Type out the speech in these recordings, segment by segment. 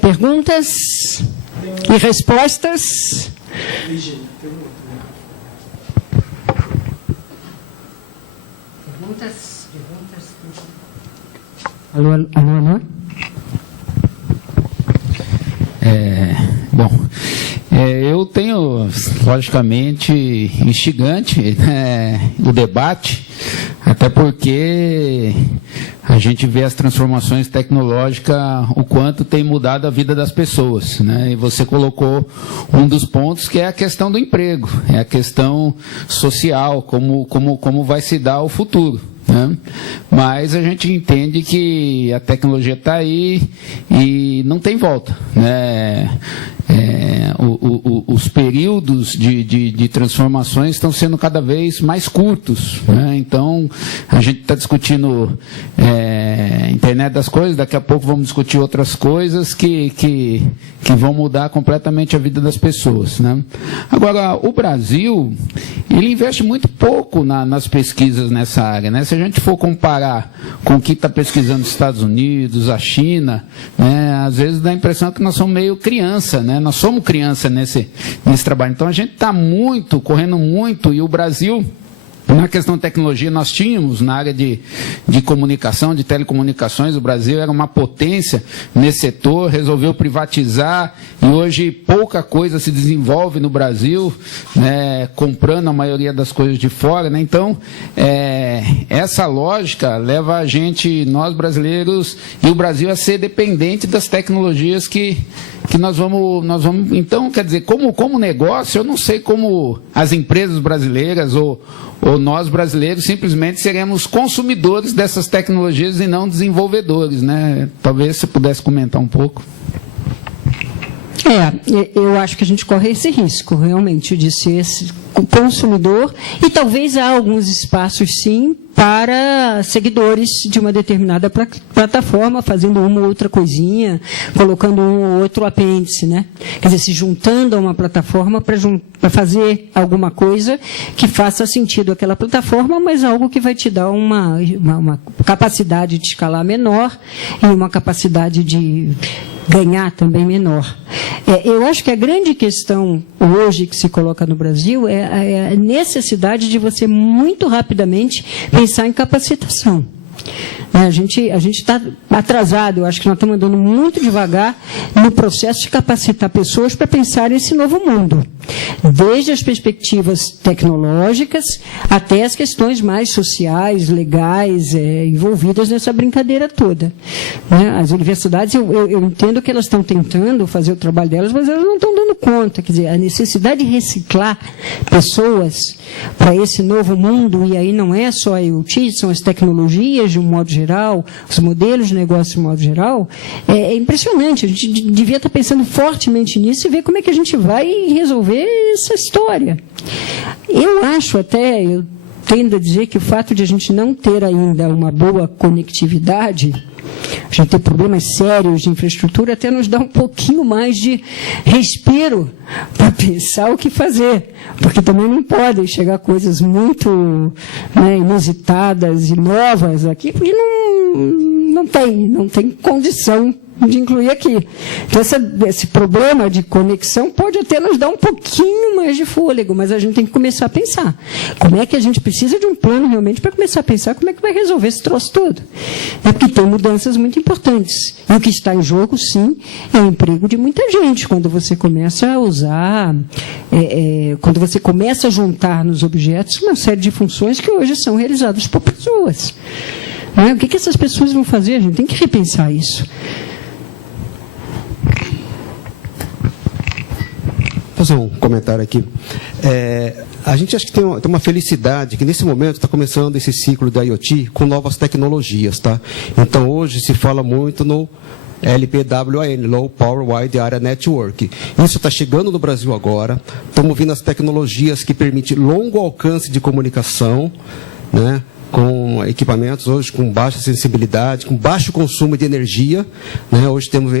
Perguntas e respostas. Perguntas. Alô. Eu tenho, logicamente, instigante, né, o debate, até porque a gente vê as transformações tecnológicas, o quanto tem mudado a vida das pessoas, né? E você colocou um dos pontos, que é a questão do emprego, é a questão social, como vai se dar o futuro, né? Mas a gente entende que a tecnologia está aí e não tem volta, né? Os períodos de transformações estão sendo cada vez mais curtos, né? Então, a gente está discutindo internet das coisas, daqui a pouco vamos discutir outras coisas que vão mudar completamente a vida das pessoas, né? Agora, o Brasil, ele investe muito pouco nas pesquisas nessa área, né? Se a gente for comparar com o que está pesquisando os Estados Unidos, a China, né, às vezes dá a impressão que nós somos meio criança, né? Nós somos criança nesse trabalho. Então, a gente está correndo muito, e o Brasil, na questão de tecnologia, nós tínhamos na área de comunicação, de telecomunicações, o Brasil era uma potência nesse setor, resolveu privatizar, e hoje pouca coisa se desenvolve no Brasil, né, comprando a maioria das coisas de fora, né? Então, essa lógica leva a gente, nós brasileiros, e o Brasil a ser dependente das tecnologias que nós vamos... Então, quer dizer, como negócio, eu não sei como as empresas brasileiras ou nós brasileiros simplesmente seremos consumidores dessas tecnologias e não desenvolvedores, né? Talvez você pudesse comentar um pouco. Eu acho que a gente corre esse risco, realmente, de ser esse consumidor, e talvez há alguns espaços, sim, para seguidores de uma determinada plataforma, fazendo uma ou outra coisinha, colocando um ou outro apêndice, né? Quer dizer, se juntando a uma plataforma para fazer alguma coisa que faça sentido àquela plataforma, mas algo que vai te dar uma capacidade de escalar menor e uma capacidade de ganhar também menor. Eu acho que a grande questão hoje que se coloca no Brasil é a necessidade de você muito rapidamente pensar em capacitação. A gente está atrasado, eu acho que nós estamos andando muito devagar no processo de capacitar pessoas para pensar nesse novo mundo. Desde as perspectivas tecnológicas até as questões mais sociais, legais, envolvidas nessa brincadeira toda. As universidades, eu entendo que elas estão tentando fazer o trabalho delas, mas elas não estão dando conta. Quer dizer, a necessidade de reciclar pessoas para esse novo mundo, e aí não é só a IoT, são as tecnologias de um modo geral, os modelos de negócio de um modo geral, é impressionante. A gente devia estar pensando fortemente nisso e ver como é que a gente vai resolver essa história. Eu tendo a dizer que o fato de a gente não ter ainda uma boa conectividade, a gente ter problemas sérios de infraestrutura, até nos dá um pouquinho mais de respiro para pensar o que fazer, porque também não podem chegar coisas muito, né, inusitadas e novas aqui, porque não tem condição de incluir aqui. Então, esse problema de conexão pode até nos dar um pouquinho mais de fôlego, mas a gente tem que começar a pensar. Como é que a gente precisa de um plano realmente para começar a pensar como é que vai resolver esse troço todo? Porque tem mudanças muito importantes. E o que está em jogo, sim, é o emprego de muita gente. Quando você começa a usar, quando você começa a juntar nos objetos uma série de funções que hoje são realizadas por pessoas. O que essas pessoas vão fazer? A gente tem que repensar isso. Vou fazer um comentário aqui. A gente acha que tem uma felicidade que nesse momento está começando esse ciclo da IoT com novas tecnologias, tá? Então hoje se fala muito no LPWAN, Low Power Wide Area Network. Isso está chegando no Brasil agora. Estamos vindo as tecnologias que permitem longo alcance de comunicação, né? com equipamentos hoje com baixa sensibilidade, com baixo consumo de energia, né? Hoje temos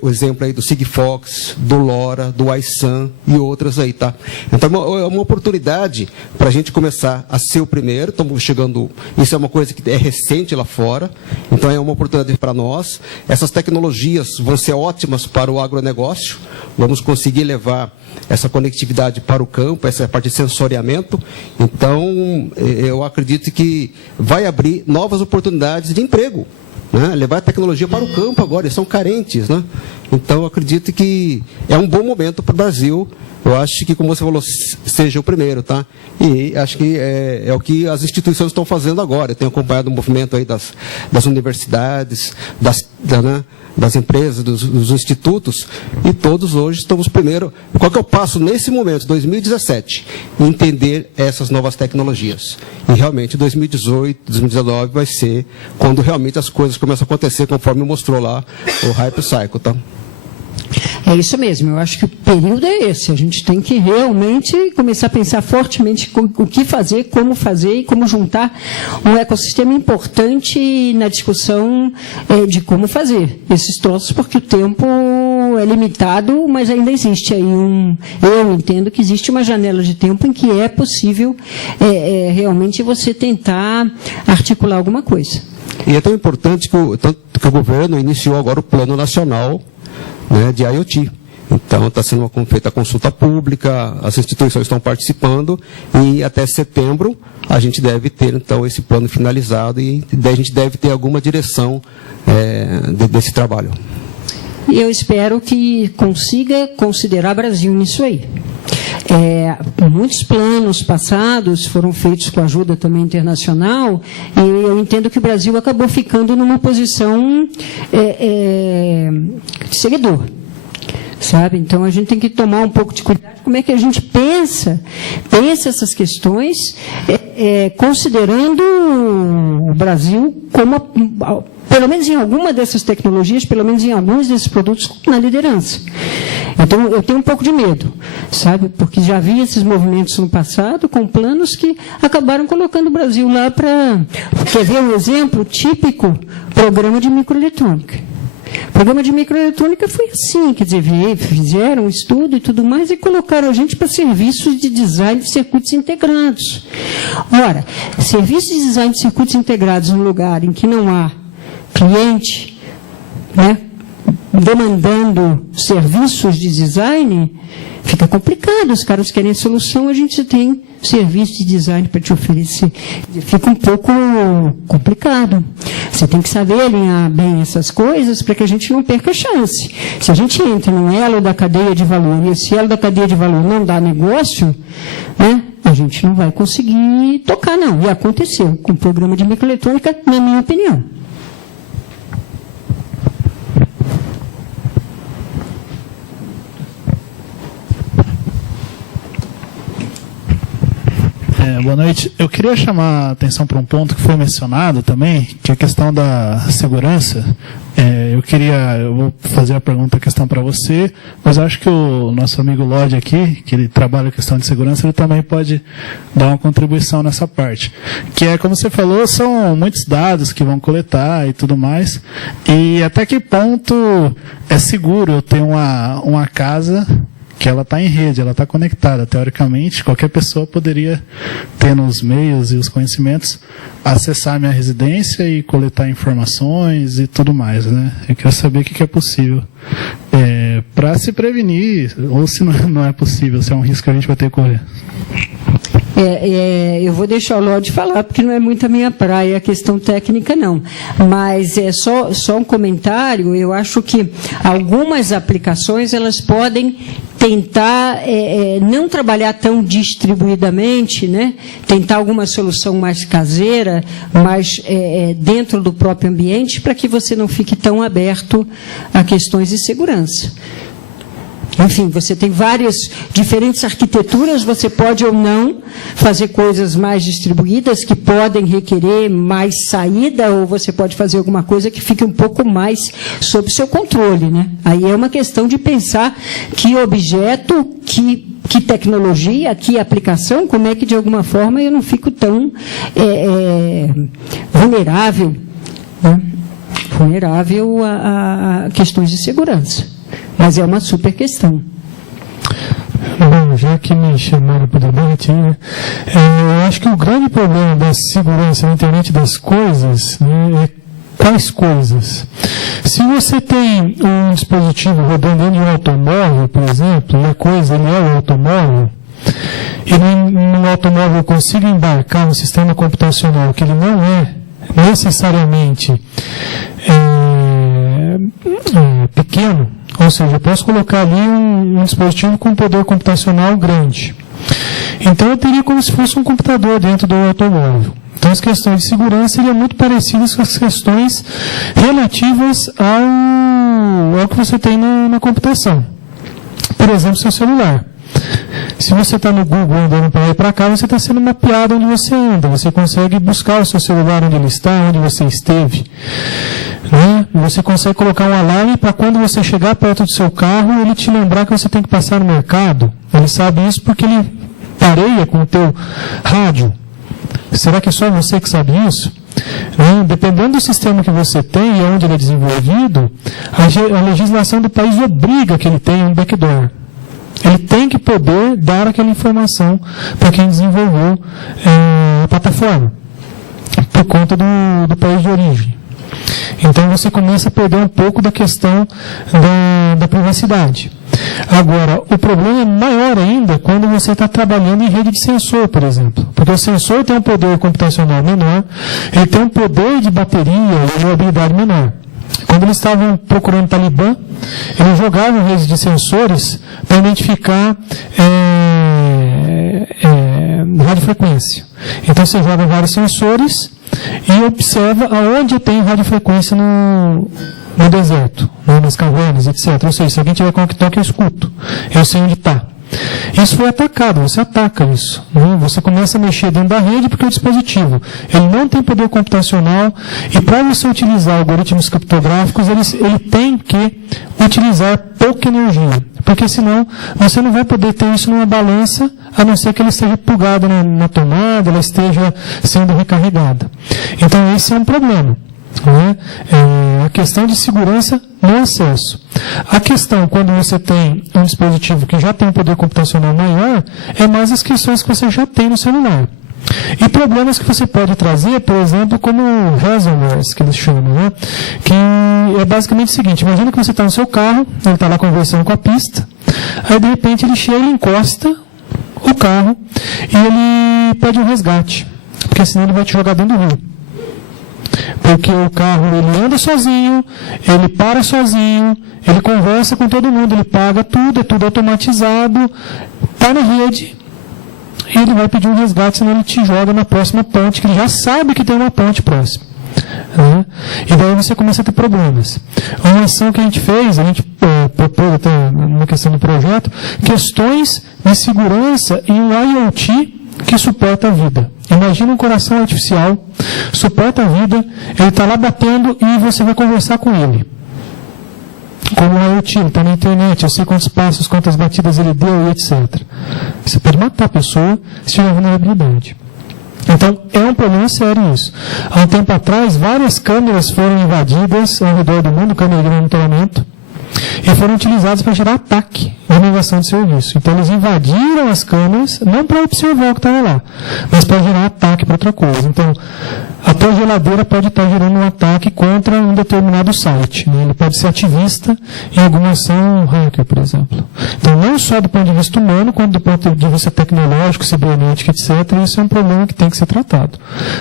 o exemplo aí do Sigfox, do LoRa, do iSun e outras aí, tá? Então é uma oportunidade para a gente começar a ser o primeiro. Estamos chegando, isso é uma coisa que é recente lá fora, então é uma oportunidade para nós. Essas tecnologias vão ser ótimas para o agronegócio, vamos conseguir levar essa conectividade para o campo, essa parte de sensoriamento. Então, eu acredito que vai abrir novas oportunidades de emprego, né? Levar a tecnologia para o campo agora, eles são carentes, né? Então, eu acredito que é um bom momento para o Brasil. Eu acho que, como você falou, seja o primeiro, tá? E acho que é o que as instituições estão fazendo agora. Eu tenho acompanhado o movimento aí das universidades, das empresas, dos institutos, e todos hoje estamos primeiro. Qual que é o passo nesse momento, 2017? Entender essas novas tecnologias. E realmente 2018, 2019 vai ser quando realmente as coisas começam a acontecer, conforme mostrou lá o Hype Cycle, tá? É isso mesmo, eu acho que o período é esse. A gente tem que realmente começar a pensar fortemente o que fazer, como e como juntar um ecossistema importante na discussão de como fazer esses troços, porque o tempo é limitado, mas ainda existe aí eu entendo que existe uma janela de tempo em que é possível realmente você tentar articular alguma coisa. E é tão importante que o governo iniciou agora o Plano Nacional, né, de IoT. Então, está sendo feita a consulta pública, as instituições estão participando, e até setembro a gente deve ter, então, esse plano finalizado, e a gente deve ter alguma direção desse trabalho. E eu espero que consiga considerar Brasil nisso aí. Muitos planos passados foram feitos com ajuda também internacional, e eu entendo que o Brasil acabou ficando numa posição de seguidor, sabe? Então a gente tem que tomar um pouco de cuidado como é que a gente pensa essas questões, considerando o Brasil como pelo menos em alguma dessas tecnologias, pelo menos em alguns desses produtos, na liderança. Então, eu tenho um pouco de medo, sabe? Porque já vi esses movimentos no passado com planos que acabaram colocando o Brasil lá para... Quer ver um exemplo típico? Programa de microeletrônica. O programa de microeletrônica foi assim, quer dizer, fizeram um estudo e tudo mais e colocaram a gente para serviços de design de circuitos integrados. Ora, serviços de design de circuitos integrados num lugar em que não há cliente, né, demandando serviços de design, fica complicado. Os caras querem solução, a gente tem serviço de design para te oferecer. Fica um pouco complicado. Você tem que saber alinhar bem essas coisas para que a gente não perca a chance. Se a gente entra num elo da cadeia de valor e esse elo da cadeia de valor não dá negócio, né, a gente não vai conseguir tocar, não. E aconteceu com o programa de microeletrônica, na minha opinião. Boa noite. Eu queria chamar a atenção para um ponto que foi mencionado também, que é a questão da segurança. Eu vou fazer a questão para você, mas eu acho que o nosso amigo Lodi aqui, que ele trabalha a questão de segurança, ele também pode dar uma contribuição nessa parte. Que é, como você falou, são muitos dados que vão coletar e tudo mais, e até que ponto é seguro eu ter uma casa que ela está em rede, ela está conectada. Teoricamente, qualquer pessoa poderia, tendo os meios e os conhecimentos, acessar a minha residência e coletar informações e tudo mais, né? Eu quero saber o que é possível para se prevenir, ou se não é possível, se é um risco que a gente vai ter que correr. Eu vou deixar o Lodi falar, porque não é muito a minha praia a questão técnica, não. Mas é só um comentário. Eu acho que algumas aplicações elas podem tentar não trabalhar tão distribuidamente, né? Tentar alguma solução mais caseira, mais dentro do próprio ambiente, para que você não fique tão aberto a questões de segurança. Enfim, você tem várias diferentes arquiteturas, você pode ou não fazer coisas mais distribuídas que podem requerer mais saída, ou você pode fazer alguma coisa que fique um pouco mais sob seu controle, né? Aí é uma questão de pensar que objeto que que tecnologia, que aplicação, como é que, de alguma forma, eu não fico tão vulnerável, né? Vulnerável a questões de segurança. Mas é uma super questão. Bom, já que me chamaram para o debate, né, eu acho que o grande problema da segurança na internet das coisas, né, é quais coisas? Se você tem um dispositivo rodando dentro de um automóvel, por exemplo, e a coisa ele é o automóvel, e no automóvel eu consigo embarcar um sistema computacional que ele não é necessariamente pequeno, ou seja, eu posso colocar ali um dispositivo com poder computacional grande. Então eu teria como se fosse um computador dentro do automóvel. Então as questões de segurança seriam muito parecidas com as questões relativas ao que você tem na computação. Por exemplo, seu celular. Se você está no Google andando para lá e para cá, você está sendo mapeado onde você anda. Você consegue buscar o seu celular onde ele está, onde você esteve. Né? Você consegue colocar um alarme para quando você chegar perto do seu carro, ele te lembrar que você tem que passar no mercado. Ele sabe isso porque ele pareia com o teu rádio. Será que é só você que sabe isso? Dependendo do sistema que você tem e onde ele é desenvolvido, a legislação do país obriga que ele tenha um backdoor. Ele tem que poder dar aquela informação para quem desenvolveu a plataforma, por conta do país de origem. Então você começa a perder um pouco da questão da privacidade. Agora, o problema é maior ainda quando você está trabalhando em rede de sensor, por exemplo. Porque o sensor tem um poder computacional menor, ele tem um poder de bateria e mobilidade menor. Quando eles estavam procurando Talibã, eles jogavam redes de sensores para identificar radiofrequência. Então você joga vários sensores e observa aonde eu tenho radiofrequência no deserto, né, nas cavernas, etc. Ou seja, se alguém tiver com toque, eu escuto. Eu sei onde está. Isso foi atacado, você ataca isso. Né? Você começa a mexer dentro da rede porque o dispositivo ele não tem poder computacional e para você utilizar algoritmos criptográficos, ele tem que utilizar pouca energia. Porque senão você não vai poder ter isso numa balança, a não ser que ela esteja plugada na tomada, ela esteja sendo recarregada. Então esse é um problema. Né? A questão de segurança no acesso. A questão, quando você tem um dispositivo que já tem um poder computacional maior, é mais as questões que você já tem no celular. E problemas que você pode trazer, por exemplo, como ransomware, que eles chamam, né? Que é basicamente o seguinte: imagina que você está no seu carro, ele está lá conversando com a pista, aí de repente ele chega, ele encosta o carro e ele pede um resgate, porque senão ele vai te jogar dentro do rio. Porque o carro ele anda sozinho, ele para sozinho, ele conversa com todo mundo, ele paga tudo, é tudo automatizado, está na rede, e ele vai pedir um resgate, senão ele te joga na próxima ponte, que ele já sabe que tem uma ponte próxima. Né? E daí você começa a ter problemas. Uma ação que a gente fez, a gente propôs até na questão do projeto, questões de segurança em um IoT que suporta a vida. Imagina um coração artificial, suporta a vida, ele está lá batendo e você vai conversar com ele. Como um IoT, ele está na internet, eu sei quantos passos, quantas batidas ele deu e etc. Você pode matar a pessoa se tiver vulnerabilidade. Então, é um problema sério isso. Há um tempo atrás, várias câmeras foram invadidas ao redor do mundo, câmeras de monitoramento, e foram utilizadas para gerar ataque de negação de serviço. Então, eles invadiram as câmeras, não para observar o que estava lá, mas para gerar ataque para outra coisa. Então, a tua geladeira pode estar gerando um ataque contra um determinado site. Né? Ele pode ser ativista em alguma ação hacker, por exemplo. Então, não só do ponto de vista humano, quanto do ponto de vista tecnológico, cibernético, etc., isso é um problema que tem que ser tratado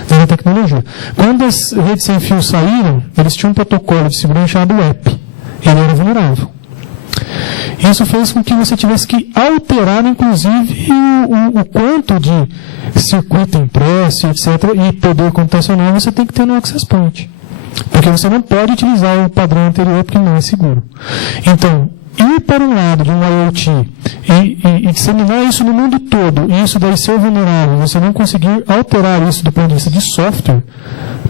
na tecnologia. Quando as redes sem fio saíram, eles tinham um protocolo de segurança chamado WEP. Ele era vulnerável. Isso fez com que você tivesse que alterar, inclusive, o quanto de circuito impresso, etc., e poder computacional você tem que ter no Access Point. Porque você não pode utilizar o padrão anterior, porque não é seguro. Então, ir para um lado de um IoT e disseminar isso no mundo todo, e isso daí ser vulnerável, você não conseguir alterar isso do ponto de vista de software,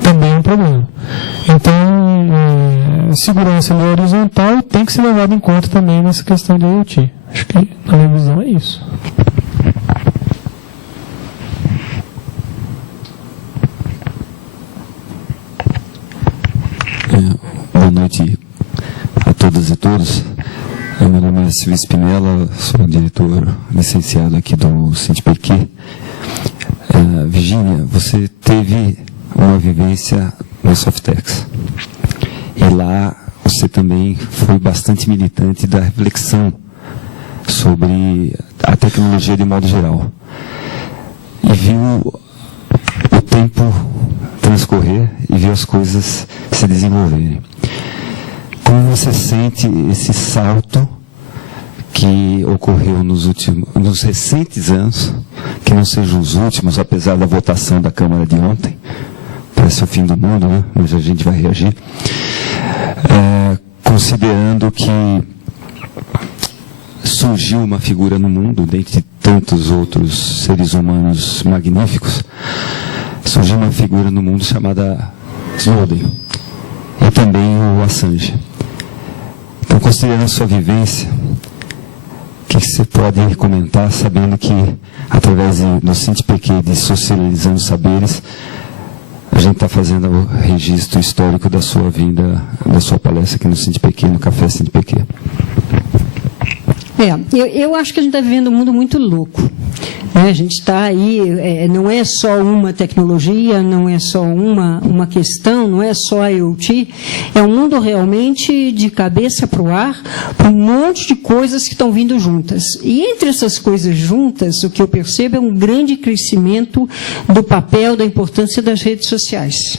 também é um problema. Então, segurança na horizontal tem que ser levada em conta também nessa questão de IoT. Acho que, na minha visão, é isso. Boa noite a todas e todos. Meu nome é Silvio Spinella, sou diretor licenciado aqui do CINTPq. Virgínia, você teve uma vivência no Softex. E lá você também foi bastante militante da reflexão sobre a tecnologia de modo geral. E viu o tempo transcorrer e viu as coisas se desenvolverem. Como você sente esse salto que ocorreu nos recentes anos, que não sejam os últimos, apesar da votação da Câmara de ontem, parece o fim do mundo, né? Mas a gente vai reagir, considerando que surgiu uma figura no mundo, dentre tantos outros seres humanos magníficos, surgiu uma figura no mundo chamada Snowden, e também o Assange. Então, considerando a sua vivência, o que você pode comentar, sabendo que, através do CINTPq de Socializando Saberes, a gente está fazendo o registro histórico da sua vinda, da sua palestra aqui no CINTPq, no Café CINTPq. Eu acho que a gente está vivendo um mundo muito louco. A gente está aí, não é só uma tecnologia, não é só uma questão, não é só a IoT, é um mundo realmente de cabeça para o ar, com um monte de coisas que estão vindo juntas. E entre essas coisas juntas, o que eu percebo é um grande crescimento do papel, da importância das redes sociais.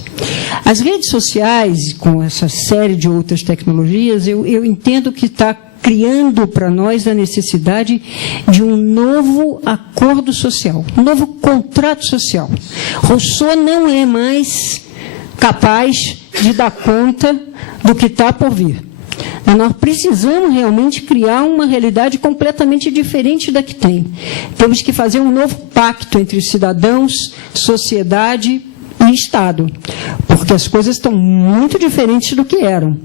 As redes sociais, com essa série de outras tecnologias, eu entendo que está criando para nós a necessidade de um novo acordo social, um novo contrato social. Rousseau não é mais capaz de dar conta do que está por vir. Nós precisamos realmente criar uma realidade completamente diferente da que tem. Temos que fazer um novo pacto entre cidadãos, sociedade e Estado, porque as coisas estão muito diferentes do que eram.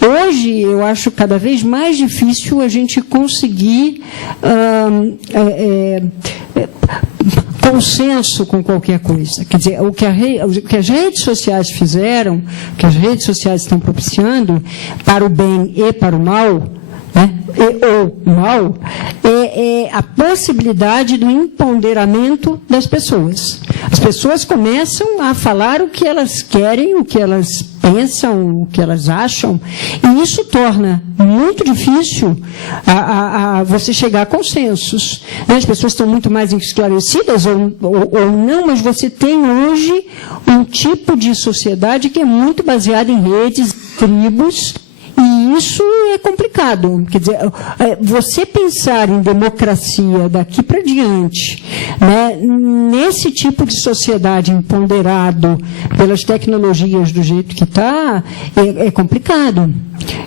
Hoje, eu acho cada vez mais difícil a gente conseguir consenso com qualquer coisa. Quer dizer, o que as redes sociais fizeram, o que as redes sociais estão propiciando, para o bem e para o mal, ou mal, é a possibilidade do empoderamento das pessoas. As pessoas começam a falar o que elas querem, o que elas pensam, o que elas acham, e isso torna muito difícil você chegar a consensos. As pessoas estão muito mais esclarecidas ou não, mas você tem hoje um tipo de sociedade que é muito baseada em redes, tribos. E isso é complicado. Quer dizer, você pensar em democracia daqui para diante, né, nesse tipo de sociedade empoderado pelas tecnologias do jeito que está, é complicado.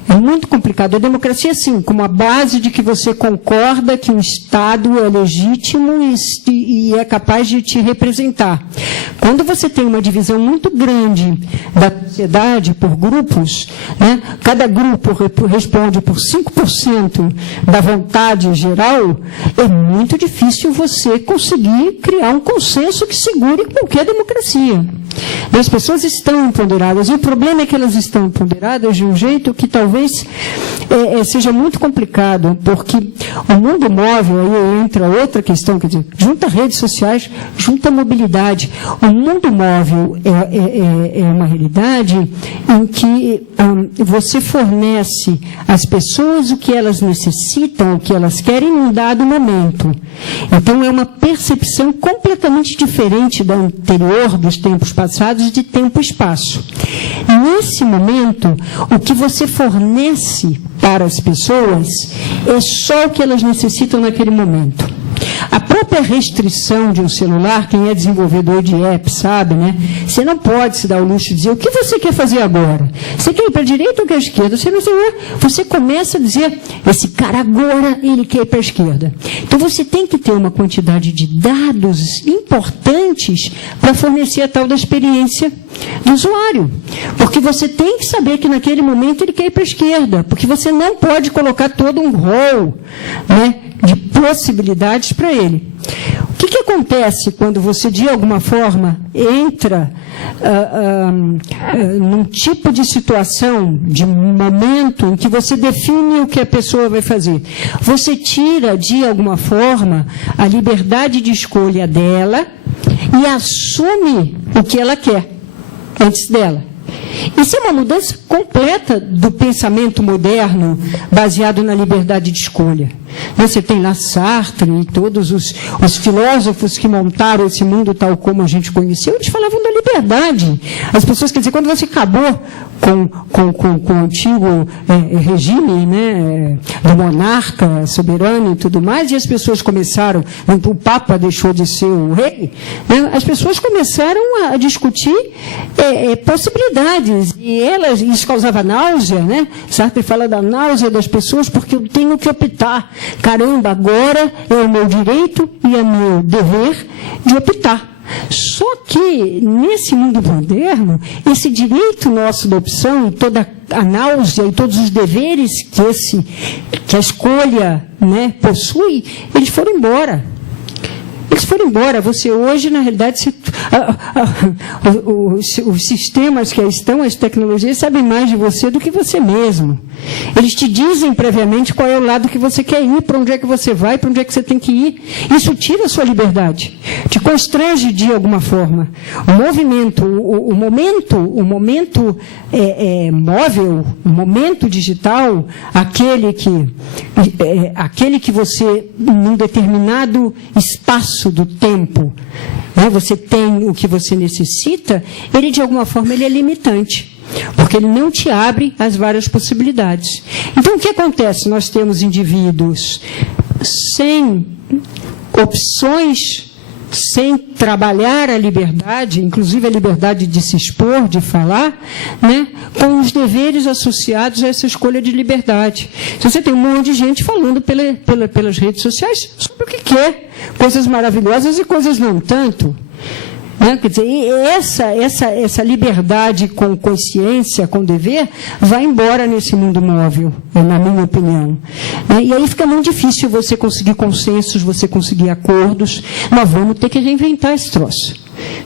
É muito complicado. A democracia, sim, como a base de que você concorda que o Estado é legítimo e é capaz de te representar. Quando você tem uma divisão muito grande da sociedade por grupos, né, cada grupo responde por 5% da vontade geral, é muito difícil você conseguir criar um consenso que segure qualquer democracia. E as pessoas estão empoderadas, e o problema é que elas estão empoderadas de um jeito que talvez seja muito complicado, porque o mundo móvel, aí entra outra questão, quer dizer, junta redes sociais, junta mobilidade. O mundo móvel é uma realidade em que você fornece às pessoas o que elas necessitam, o que elas querem num dado momento. Então, é uma percepção completamente diferente da anterior, dos tempos passados, de tempo e espaço. Nesse momento, o que você fornece para as pessoas é só o que elas necessitam naquele momento. A própria restrição de um celular, quem é desenvolvedor de app sabe, né? Você não pode se dar o luxo de dizer o que você quer fazer agora. Você quer ir para a direita ou para a esquerda? Você começa a dizer, esse cara agora, ele quer ir para a esquerda. Então você tem que ter uma quantidade de dados importantes para fornecer a tal da experiência do usuário. Porque você tem que saber que naquele momento ele quer ir para a esquerda, porque você não pode colocar todo um rol, né, de possibilidades para ele. O que acontece quando você, de alguma forma, entra num tipo de situação, de momento em que você define o que a pessoa vai fazer? Você tira, de alguma forma, a liberdade de escolha dela e assume o que ela quer antes dela. Isso é uma mudança completa do pensamento moderno baseado na liberdade de escolha. Você tem lá Sartre e todos os filósofos que montaram esse mundo tal como a gente conheceu, eles falavam da liberdade. As pessoas, quer dizer, quando você acabou com o antigo regime, né, do monarca soberano e tudo mais, e as pessoas começaram, o Papa deixou de ser o rei, né, as pessoas começaram a discutir possibilidades, e isso causava náusea, né? Sartre fala da náusea das pessoas porque eu tenho que optar. Caramba, agora é o meu direito e é meu dever de optar. Só que, nesse mundo moderno, esse direito nosso da opção, toda a náusea e todos os deveres que a escolha, né, possui, eles foram embora. Eles foram embora. Você hoje, na realidade, os sistemas que aí estão, as tecnologias, sabem mais de você do que você mesmo. Eles te dizem previamente qual é o lado que você quer ir, para onde é que você vai, para onde é que você tem que ir. Isso tira a sua liberdade, te constrange de alguma forma. O movimento, o momento móvel, o momento digital, aquele que você, num determinado espaço do tempo, né, você tem o que você necessita, ele de alguma forma ele é limitante, porque ele não te abre as várias possibilidades. Então o que acontece? Nós temos indivíduos sem opções, sem trabalhar a liberdade, inclusive a liberdade de se expor, de falar, né, com os deveres associados a essa escolha de liberdade. Então, você tem um monte de gente falando pelas redes sociais sobre o que quer, coisas maravilhosas e coisas não tanto. Né? Quer dizer, essa liberdade com consciência, com dever, vai embora nesse mundo móvel, na minha opinião. E aí fica muito difícil você conseguir consensos, você conseguir acordos. Nós vamos ter que reinventar esse troço.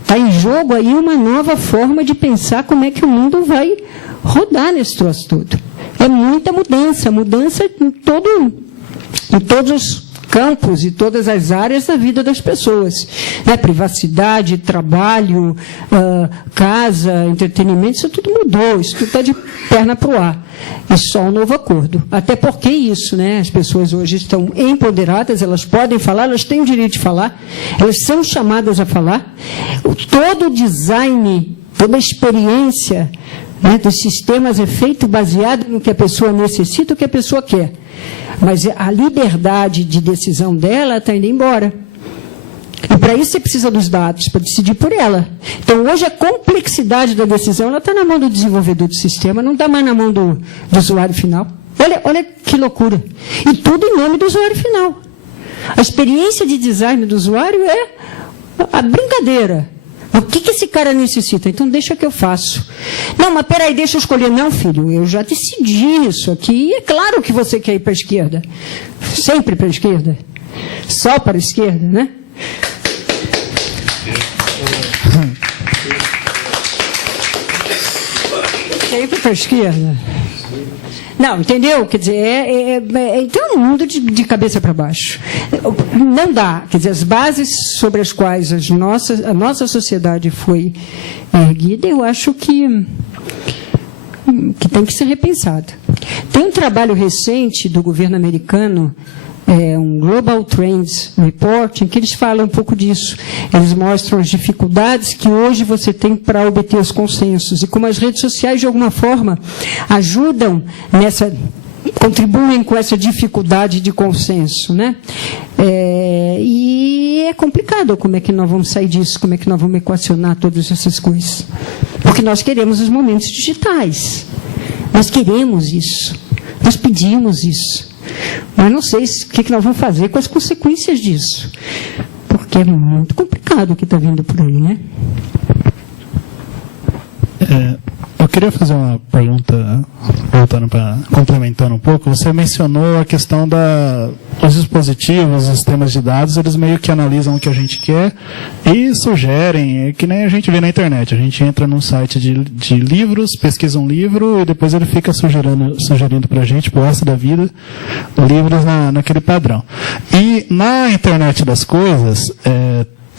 Está em jogo aí uma nova forma de pensar como é que o mundo vai rodar nesse troço todo. É muita mudança em todos os campos e todas as áreas da vida das pessoas. Né? Privacidade, trabalho, casa, entretenimento, isso tudo mudou, isso tudo está de perna para o ar. E só um novo acordo. Até porque isso, né? As pessoas hoje estão empoderadas, elas podem falar, elas têm o direito de falar, elas são chamadas a falar. Todo o design, toda a experiência, né, dos sistemas é feito baseado no que a pessoa necessita, o que a pessoa quer. Mas a liberdade de decisão dela está indo embora. E para isso você precisa dos dados, para decidir por ela. Então, hoje, a complexidade da decisão está na mão do desenvolvedor do sistema, não está mais na mão do usuário final. Olha que loucura. E tudo em nome do usuário final. A experiência de design do usuário é a brincadeira. O que esse cara necessita? Então, deixa que eu faço. Não, mas peraí, deixa eu escolher. Não, filho, eu já decidi isso aqui. E é claro que você quer ir para a esquerda. Sempre para a esquerda. Só para a esquerda, né? Quer ir para a esquerda? Não, entendeu? Quer dizer, então é um mundo de cabeça para baixo. Não dá. Quer dizer, as bases sobre as quais a nossa sociedade foi erguida, eu acho que tem que ser repensada. Tem um trabalho recente do governo americano, um Global Trends Report, em que eles falam um pouco disso. Eles mostram as dificuldades que hoje você tem para obter os consensos e como as redes sociais, de alguma forma, ajudam contribuem com essa dificuldade de consenso, né? E complicado como é que nós vamos sair disso, como é que nós vamos equacionar todas essas coisas. Porque nós queremos os momentos digitais. Nós queremos isso. Nós pedimos isso. Mas não sei o que nós vamos fazer com as consequências disso. Porque é muito complicado o que está vindo por aí, né? Eu queria fazer uma pergunta, complementando um pouco. Você mencionou a questão dos dispositivos, os sistemas de dados, eles meio que analisam o que a gente quer e sugerem, é que nem a gente vê na internet. A gente entra num site de livros, pesquisa um livro e depois ele fica sugerindo para a gente, pro resto da vida, livros naquele padrão. E na internet das coisas,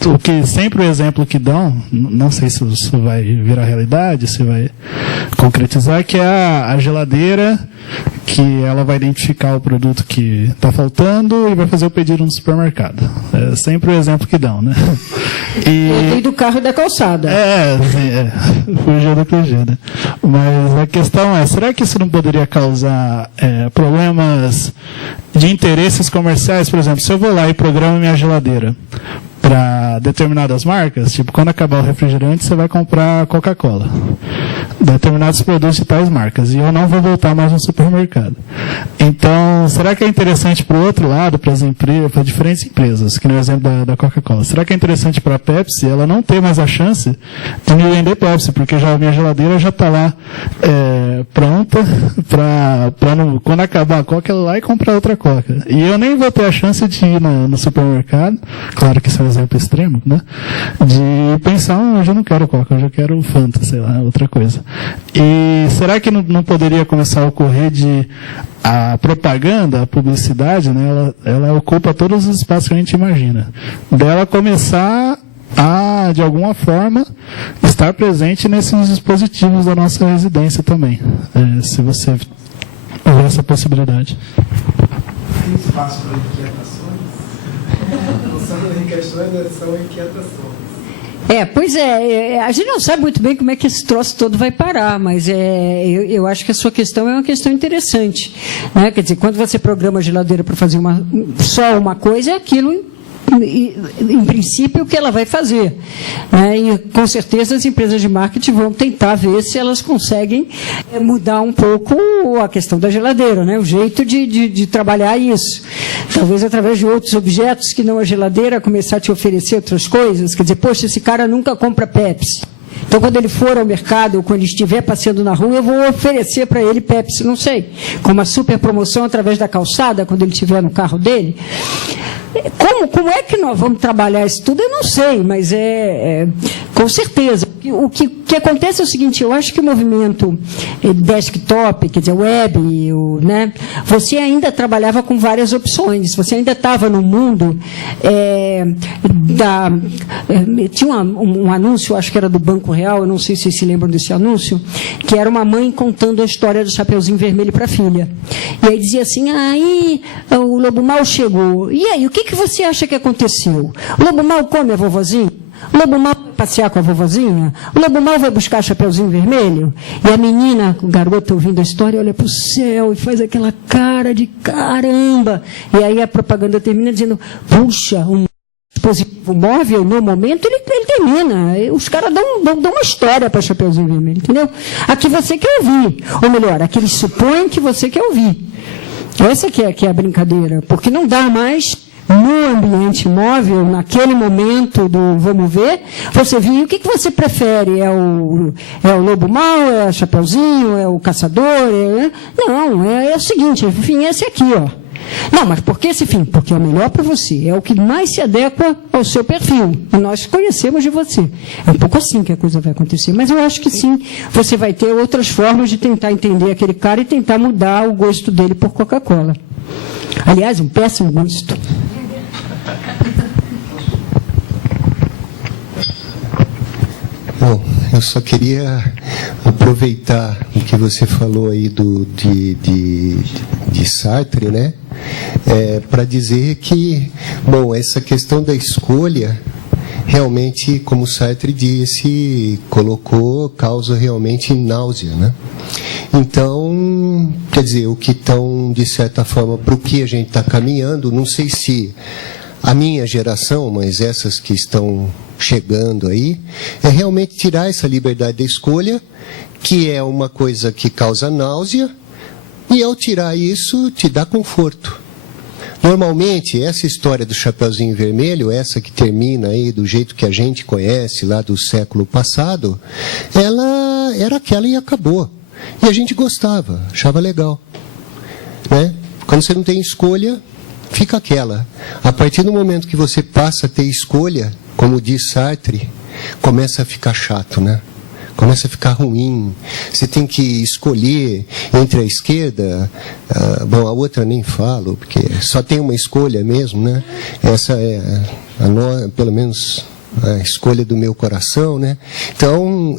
o que sempre o exemplo que dão, não sei se isso vai virar realidade, se vai concretizar, que é a geladeira, que ela vai identificar o produto que está faltando e vai fazer o pedido no supermercado. É sempre o exemplo que dão, né? E do carro e da calçada. Fugiu do clichê, né? Mas a questão é, será que isso não poderia causar problemas de interesses comerciais? Por exemplo, se eu vou lá e programo minha geladeira para determinadas marcas, tipo, quando acabar o refrigerante, você vai comprar Coca-Cola. Determinados produtos de tais marcas. E eu não vou voltar mais no supermercado. Então, será que é interessante para o outro lado, para diferentes empresas, que no exemplo da Coca-Cola, será que é interessante para a Pepsi ela não ter mais a chance de me vender Pepsi, porque já a minha geladeira já está lá pronta para quando acabar a Coca, ela ir lá e comprar outra Coca. E eu nem vou ter a chance de ir no supermercado, claro que isso é um exemplo extremo, né? De pensar, hoje eu não quero Coca, hoje eu quero Fanta, sei lá, outra coisa. E será que não poderia começar a ocorrer a propaganda, a publicidade, né? Ela ocupa todos os espaços que a gente imagina. Dela começar a, de alguma forma, estar presente nesses dispositivos da nossa residência também. Se você vê essa possibilidade. Tem espaço para inquietações? Não são questões, são inquietações. Pois é, a gente não sabe muito bem como é que esse troço todo vai parar, mas eu acho que a sua questão é uma questão interessante, né? Quer dizer, quando você programa a geladeira para fazer só uma coisa, é aquilo, em princípio, o que ela vai fazer, né? E com certeza as empresas de marketing vão tentar ver se elas conseguem mudar um pouco a questão da geladeira, né? O jeito de trabalhar isso. Talvez através de outros objetos que não a geladeira, começar a te oferecer outras coisas. Quer dizer, poxa, esse cara nunca compra Pepsi. Então, quando ele for ao mercado, ou quando ele estiver passeando na rua, eu vou oferecer para ele Pepsi, não sei, com uma super promoção através da calçada, quando ele estiver no carro dele. Como é que nós vamos trabalhar isso tudo? Eu não sei, mas com certeza. O que acontece é o seguinte, eu acho que o movimento desktop, quer dizer, web, né, você ainda trabalhava com várias opções, você ainda estava no mundo tinha um anúncio, acho que era do Banco Real, eu não sei se vocês se lembram desse anúncio, que era uma mãe contando a história do Chapeuzinho Vermelho para a filha. E aí dizia assim, aí o Lobo Mau chegou. E aí, o que você acha que aconteceu? O Lobo Mau come a vovozinha? O Lobo Mau vai passear com a vovozinha? O Lobo Mau vai buscar Chapeuzinho Vermelho? E a menina, o garoto ouvindo a história, olha para o céu e faz aquela cara de caramba. E aí a propaganda termina dizendo, puxa, um dispositivo móvel, no momento, ele termina. Os caras dão uma história para Chapeuzinho Vermelho, entendeu? A que você quer ouvir. Ou melhor, a que eles supõem que você quer ouvir. Essa que é a brincadeira. Porque não dá mais, no ambiente móvel, naquele momento do vamos ver, você viu o que você prefere? É o Lobo Mau? É o Chapeuzinho? É o Caçador? Não, é o seguinte, enfim, esse aqui, ó. Não, mas por que esse fim? Porque é o melhor para você, é o que mais se adequa ao seu perfil, e nós conhecemos de você. É um pouco assim que a coisa vai acontecer, mas eu acho que sim, você vai ter outras formas de tentar entender aquele cara e tentar mudar o gosto dele por Coca-Cola. Aliás, um péssimo gosto. Bom, eu só queria aproveitar o que você falou aí de Sartre, né? Para dizer que, bom, essa questão da escolha, realmente, como Sartre disse, causa realmente náusea, né? Então, quer dizer, o que estão, de certa forma, para o que a gente está caminhando, não sei se a minha geração, mas essas que estão chegando aí, é realmente tirar essa liberdade de escolha, que é uma coisa que causa náusea, e ao tirar isso, te dá conforto. Normalmente, essa história do Chapeuzinho Vermelho, essa que termina aí do jeito que a gente conhece, lá do século passado, ela era aquela e acabou. E a gente gostava, achava legal. Né? Quando você não tem escolha, fica aquela. A partir do momento que você passa a ter escolha, como diz Sartre, começa a ficar chato, né? Começa a ficar ruim. Você tem que escolher entre a esquerda, bom, a outra nem falo, porque só tem uma escolha mesmo, né? Essa é, pelo menos, a escolha do meu coração, né? Então,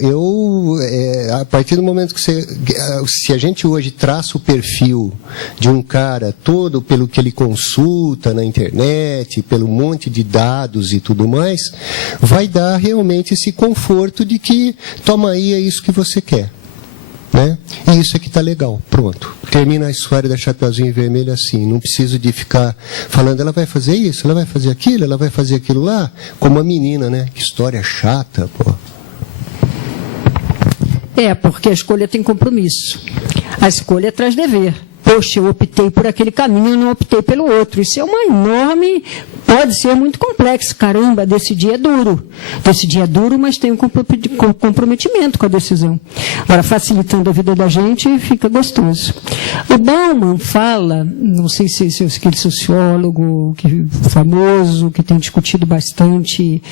a partir do momento que se a gente hoje traça o perfil de um cara todo pelo que ele consulta na internet, pelo monte de dados e tudo mais, vai dar realmente esse conforto de que, toma aí, é isso que você quer. Né? E isso é que está legal, pronto. Termina a história da Chapeuzinho Vermelho assim, não preciso de ficar falando, ela vai fazer isso, ela vai fazer aquilo, ela vai fazer aquilo lá, como a menina, né? Que história chata, pô. Porque a escolha tem compromisso. A escolha traz dever. Poxa, eu optei por aquele caminho, eu não optei pelo outro. Isso é uma enorme... Pode ser muito complexo. Caramba, decidir é duro. Decidir é duro, mas tem um comprometimento com a decisão. Agora, facilitando a vida da gente, fica gostoso. O Bauman fala, não sei se é aquele sociólogo famoso, que tem discutido bastante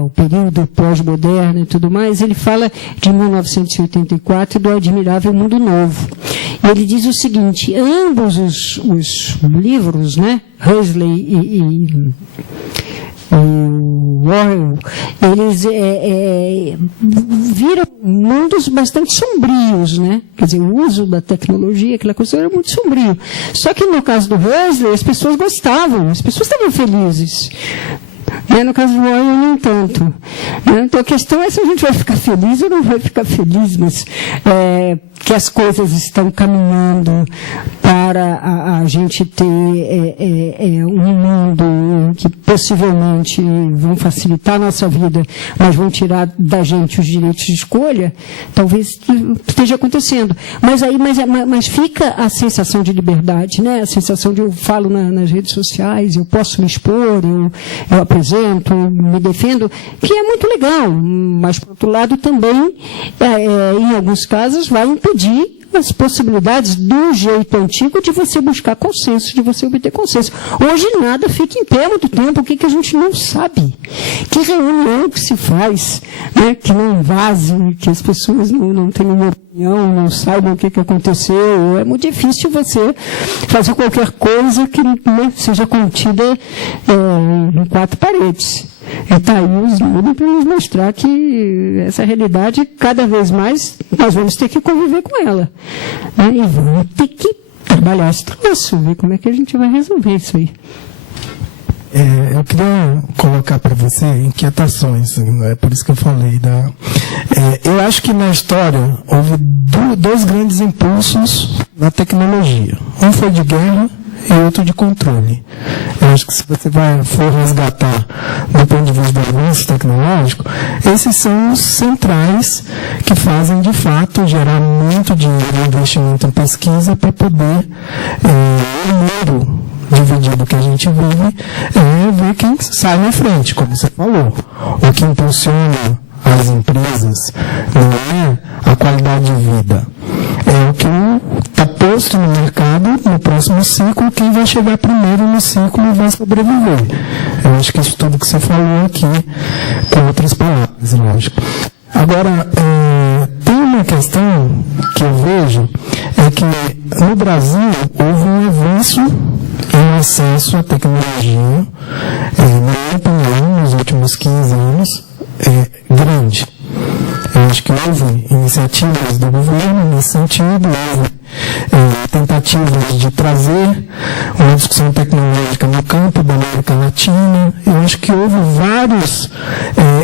o período pós-moderno e tudo mais, ele fala de 1984 e do Admirável Mundo Novo. E ele diz o seguinte, ambos os livros, né, Huxley e Orwell, eles viram mundos bastante sombrios, né? Quer dizer, o uso da tecnologia, aquela coisa era muito sombrio. Só que no caso do Huxley, as pessoas gostavam, as pessoas estavam felizes. No caso do Orwell, nem tanto. Então, a questão é se a gente vai ficar feliz ou não vai ficar feliz, mas que as coisas estão caminhando para a gente ter um mundo que possivelmente vão facilitar a nossa vida, mas vão tirar da gente os direitos de escolha, talvez esteja acontecendo. Mas fica a sensação de liberdade, né? A sensação de eu falo nas redes sociais, eu posso me expor, eu apresento, me defendo, que é muito legal, mas, por outro lado, também, em alguns casos, vai impedir as possibilidades do jeito antigo de você buscar consenso, de você obter consenso. Hoje nada fica em pé muito tempo, o que a gente não sabe? Que reunião que se faz, né, que não vaze, que as pessoas não tenham uma opinião, não saibam o que aconteceu. É muito difícil você fazer qualquer coisa que, né, seja contida em quatro paredes. E está aí os números para nos mostrar que essa realidade, cada vez mais, nós vamos ter que conviver com ela. Né? E vamos ter que trabalhar esse troço, ver como é que a gente vai resolver isso aí. Eu queria colocar para você inquietações, é por isso que eu falei. Eu acho que na história houve dois grandes impulsos na tecnologia. Um foi de guerra e outro de controle. Eu acho que se você for resgatar do ponto de vista do avanço tecnológico, esses são os centrais que fazem, de fato, gerar muito dinheiro e investimento em pesquisa para poder o mundo dividido que a gente vive ver quem sai na frente, como você falou. O que impulsiona as empresas não é a qualidade de vida, é o que está posto no mercado no próximo ciclo, quem vai chegar primeiro no ciclo vai sobreviver. Eu acho que isso tudo que você falou aqui, com outras palavras, lógico. Agora, tem uma questão que eu vejo, é que no Brasil houve um avanço em acesso à tecnologia, na minha opinião, nos últimos 15 anos, grande. Eu acho que houve iniciativas do governo nesse sentido, houve tentativas de trazer uma discussão tecnológica no campo da América Latina. Eu acho que houve vários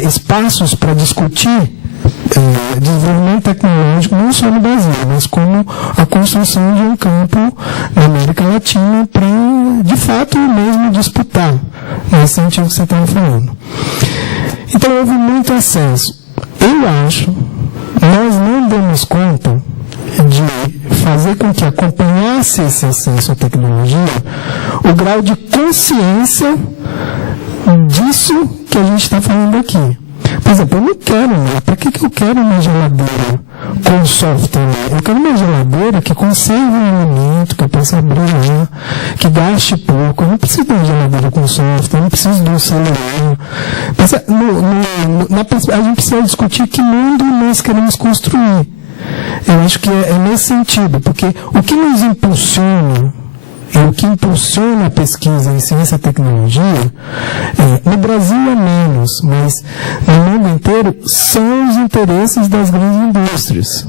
espaços para discutir desenvolvimento tecnológico, não só no Brasil, mas como a construção de um campo na América Latina para, de fato, mesmo disputar nesse sentido que você estava falando. Então, houve muito acesso. Eu acho, nós não demos conta de fazer com que acompanhasse esse acesso à tecnologia o grau de consciência disso que a gente está falando aqui. Por exemplo, eu não quero, para que eu quero uma geladeira com software? Eu quero uma geladeira que conserve um alimento, que eu possa abrir lá, que gaste pouco. Eu não preciso de uma geladeira com software, eu não preciso de um celular. A gente precisa discutir que mundo nós queremos construir. Eu acho que é nesse sentido, porque o que nos impulsiona, o que impulsiona a pesquisa em ciência e tecnologia, no Brasil é menos, mas no mundo inteiro, são os interesses das grandes indústrias.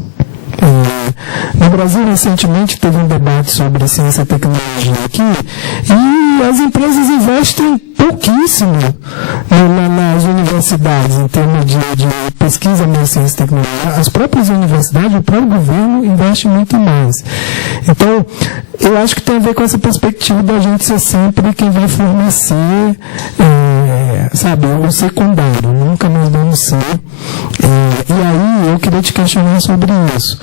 No Brasil, recentemente, teve um debate sobre ciência e tecnologia aqui, e as empresas investem pouquíssimo nas universidades, em termos de pesquisa em ciência e tecnologia. As próprias universidades, o próprio governo investe muito mais. Então, eu acho que tem a ver com essa perspectiva da gente ser sempre quem vai fornecer, o secundário, nunca nós vamos ser. E aí, eu queria te questionar sobre isso.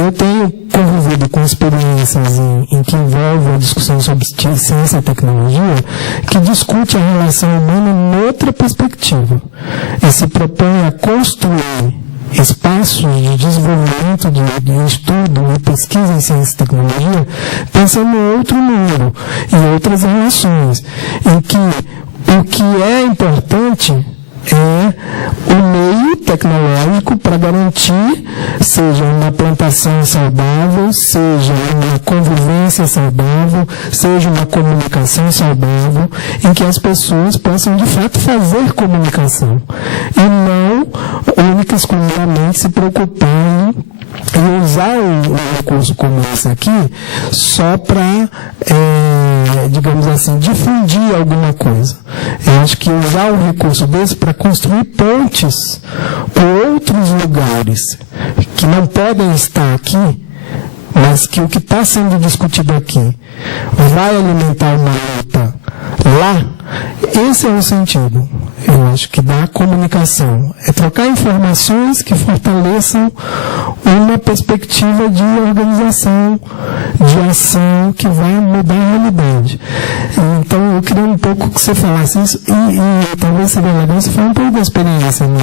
Eu tenho convivido com experiências em que envolvem a discussão sobre ciência e tecnologia, que discute a relação humana noutra perspectiva. E se propõe a construir espaços de desenvolvimento, de estudo, de pesquisa em ciência e tecnologia, pensando em outro mundo, em outras relações, em que o que é importante é o meio tecnológico para garantir, seja uma plantação saudável, seja uma convivência saudável, seja uma comunicação saudável, em que as pessoas possam de fato fazer comunicação e não única e exclusivamente se preocupar em usar um recurso como esse aqui só para, digamos assim, difundir alguma coisa. Eu acho que usar um recurso desse para construir pontes com outros lugares que não podem estar aqui, mas que o que está sendo discutido aqui vai alimentar uma luta lá, esse é o sentido, eu acho, que da comunicação. É trocar informações que fortaleçam uma perspectiva de organização, de ação, que vai mudar a realidade. Então, eu queria um pouco que você falasse isso, e talvez seria legal você falar um pouco da experiência no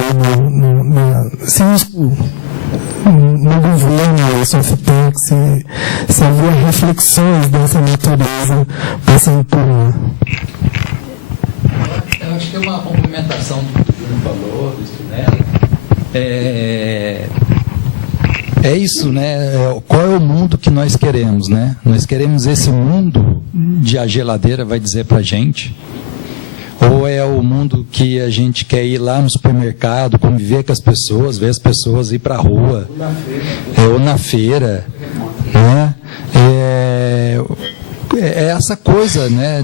governo, Softex, se havia reflexões dessa natureza passando por lá. Eu acho que é uma complementação do que o Júnior falou, do Spinelli. É isso, né? Qual é o mundo que nós queremos, né? Nós queremos esse mundo de a geladeira vai dizer pra gente, ou é o mundo que a gente quer ir lá no supermercado, conviver com as pessoas, ver as pessoas ir para a rua, ou na feira, né? É essa coisa, né?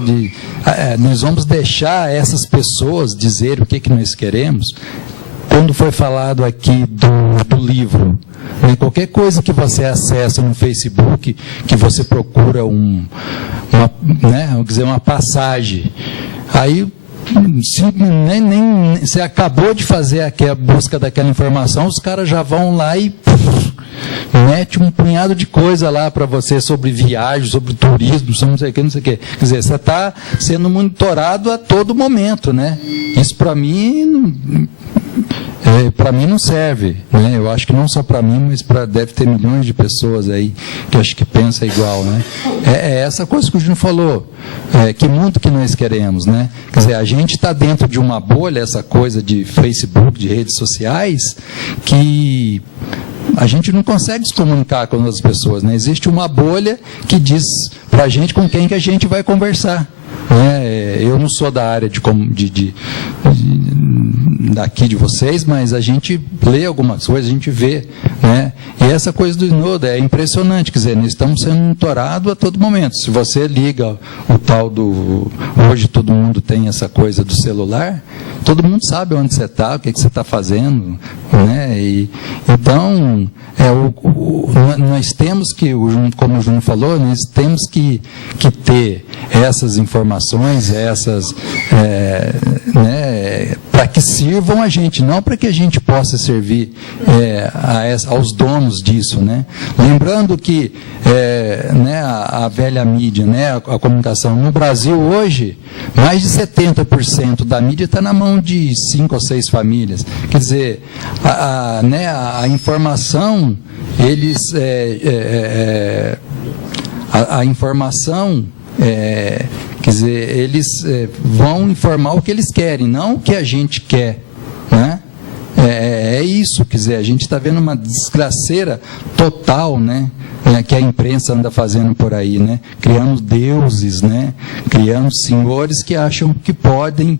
Nós vamos deixar essas pessoas dizer o que nós queremos. Quando foi falado aqui do livro, né? Qualquer coisa que você acessa no Facebook, que você procura uma passagem, aí você acabou de fazer a busca daquela informação, os caras já vão lá e mete um punhado de coisa lá para você sobre viagem, sobre turismo, sobre não sei o que. Quer dizer, você está sendo monitorado a todo momento, né? Isso para mim não serve, né? Eu acho que não só para mim, mas deve ter milhões de pessoas aí que acho que pensa igual, né? É essa coisa que o Júnior falou. Que mundo que nós queremos, né? Quer dizer, a gente está dentro de uma bolha, essa coisa de Facebook, de redes sociais, que a gente não consegue se comunicar com outras pessoas, né? Existe uma bolha que diz para a gente com quem que a gente vai conversar. Eu não sou da área daqui de vocês, mas a gente lê algumas coisas, a gente vê, né? E essa coisa do Snowden é impressionante, quer dizer, nós estamos sendo monitorados a todo momento. Se você liga o tal do... Hoje todo mundo tem essa coisa do celular, todo mundo sabe onde você está, o que você está fazendo, né? E, então, nós temos que, como o Júnior falou, nós temos que ter essas informações, para que sirvam a gente, não para que a gente possa servir aos donos disso, né? Lembrando que a velha mídia, né, a comunicação no Brasil hoje, mais de 70% da mídia está na mão de 5 ou 6 famílias. Quer dizer, a informação, a informação, quer dizer, eles vão informar o que eles querem, não o que a gente quer, né? É isso, quer dizer, a gente está vendo uma desgraceira total, né? Que a imprensa anda fazendo por aí, né? Criando deuses, né? Criando senhores que acham que podem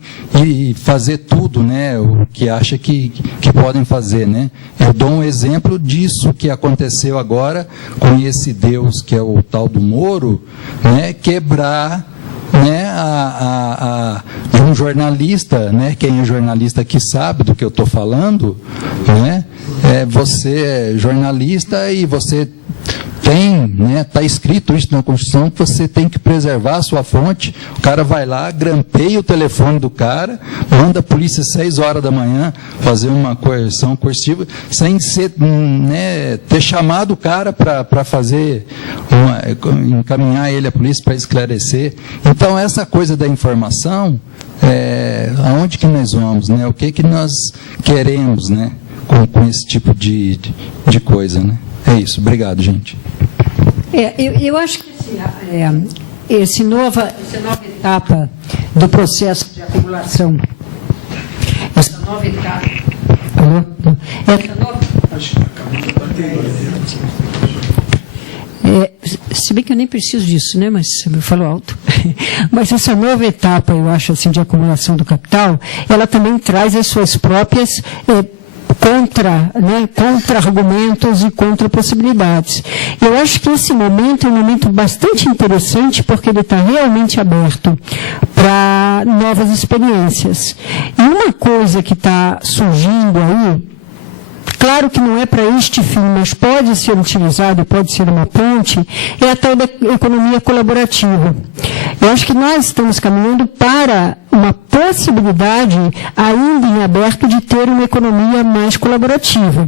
fazer tudo, né? O que acham que podem fazer, né? Eu dou um exemplo disso que aconteceu agora com esse Deus que é o tal do Moro, né? Quebrar, né, de um jornalista, né, quem é jornalista aqui sabe do que eu estou falando, né, você é jornalista e você tem, né, está escrito isso na Constituição, que você tem que preservar a sua fonte. O cara vai lá, grampeia o telefone do cara, manda a polícia às 6 horas da manhã fazer uma coerção coerciva, sem ser, né, ter chamado o cara para fazer, encaminhar ele à polícia para esclarecer. Então, essa coisa da informação, aonde que nós vamos, né? O que nós queremos, né, com esse tipo de coisa, né? É isso. Obrigado, gente. Eu acho que essa nova etapa do processo de acumulação, essa nova etapa... se bem que eu nem preciso disso, né? Mas eu falo alto. Mas essa nova etapa, eu acho, assim, de acumulação do capital, ela também traz as suas próprias contra-argumentos e contra-possibilidades. Eu acho que esse momento é um momento bastante interessante, porque ele está realmente aberto para novas experiências. E uma coisa que está surgindo aí, claro que não é para este fim, mas pode ser utilizado, pode ser uma ponte, é a tal da economia colaborativa. Eu acho que nós estamos caminhando para uma possibilidade ainda em aberto de ter uma economia mais colaborativa,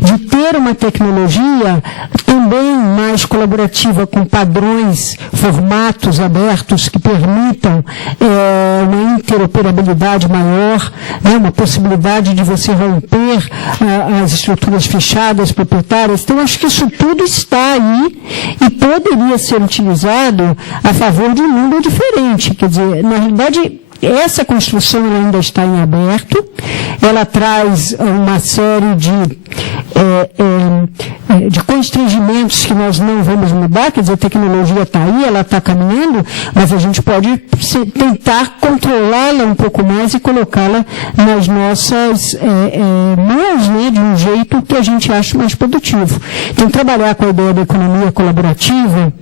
de ter uma tecnologia também mais colaborativa, com padrões, formatos abertos que permitam uma interoperabilidade maior, né, uma possibilidade de você romper as estruturas fechadas, proprietárias. Então, acho que isso tudo está aí e poderia ser utilizado a favor de um mundo diferente. Quer dizer, na realidade, essa construção ela ainda está em aberto, ela traz uma série de constrangimentos que nós não vamos mudar, quer dizer, a tecnologia está aí, ela está caminhando, mas a gente pode tentar controlá-la um pouco mais e colocá-la nas nossas mãos, né, de um jeito que a gente acha mais produtivo. Então, trabalhar com a ideia da economia colaborativa,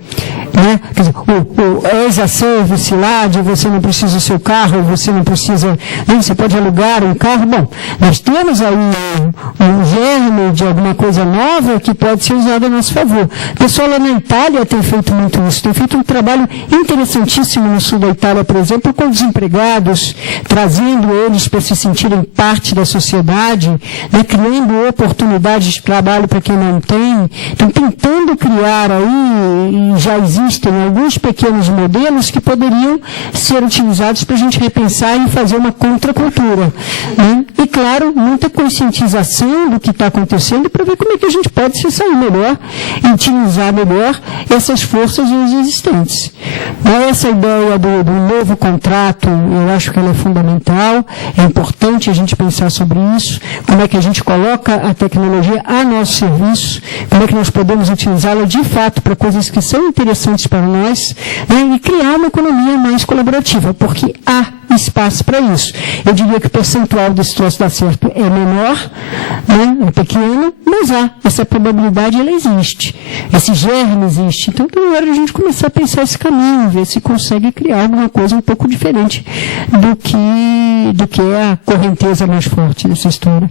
né, quer dizer, o as a service lá, de você não precisa do seu carro, você não precisa, né, você pode alugar um carro. Bom, nós temos aí um germe de alguma coisa nova que pode ser usado a nosso favor. O pessoal lá na Itália tem feito muito isso, tem feito um trabalho interessantíssimo no sul da Itália, por exemplo, com desempregados, trazendo eles para se sentirem parte da sociedade, né, criando oportunidades de trabalho para quem não tem. Então, tentando criar aí, e já existem alguns pequenos modelos que poderiam ser utilizados para a gente repensar e fazer uma contracultura, né? E, claro, muita conscientização do que está acontecendo para ver como é que a gente pode se sair melhor e utilizar melhor essas forças existentes. Essa ideia do novo contrato, eu acho que ela é fundamental, é importante a gente pensar sobre isso, como é que a gente coloca a tecnologia a nosso serviço, como é que nós podemos utilizá-la de fato para coisas que são interessantes para nós, né, e criar uma economia mais colaborativa, porque há espaço para isso. Eu diria que o percentual desse troço dar certo é menor, né, é pequeno, mas essa probabilidade ela existe. Esse germe existe. Então, é hora de a gente começar a pensar esse caminho, ver se consegue criar alguma coisa um pouco diferente do que é a correnteza mais forte dessa história.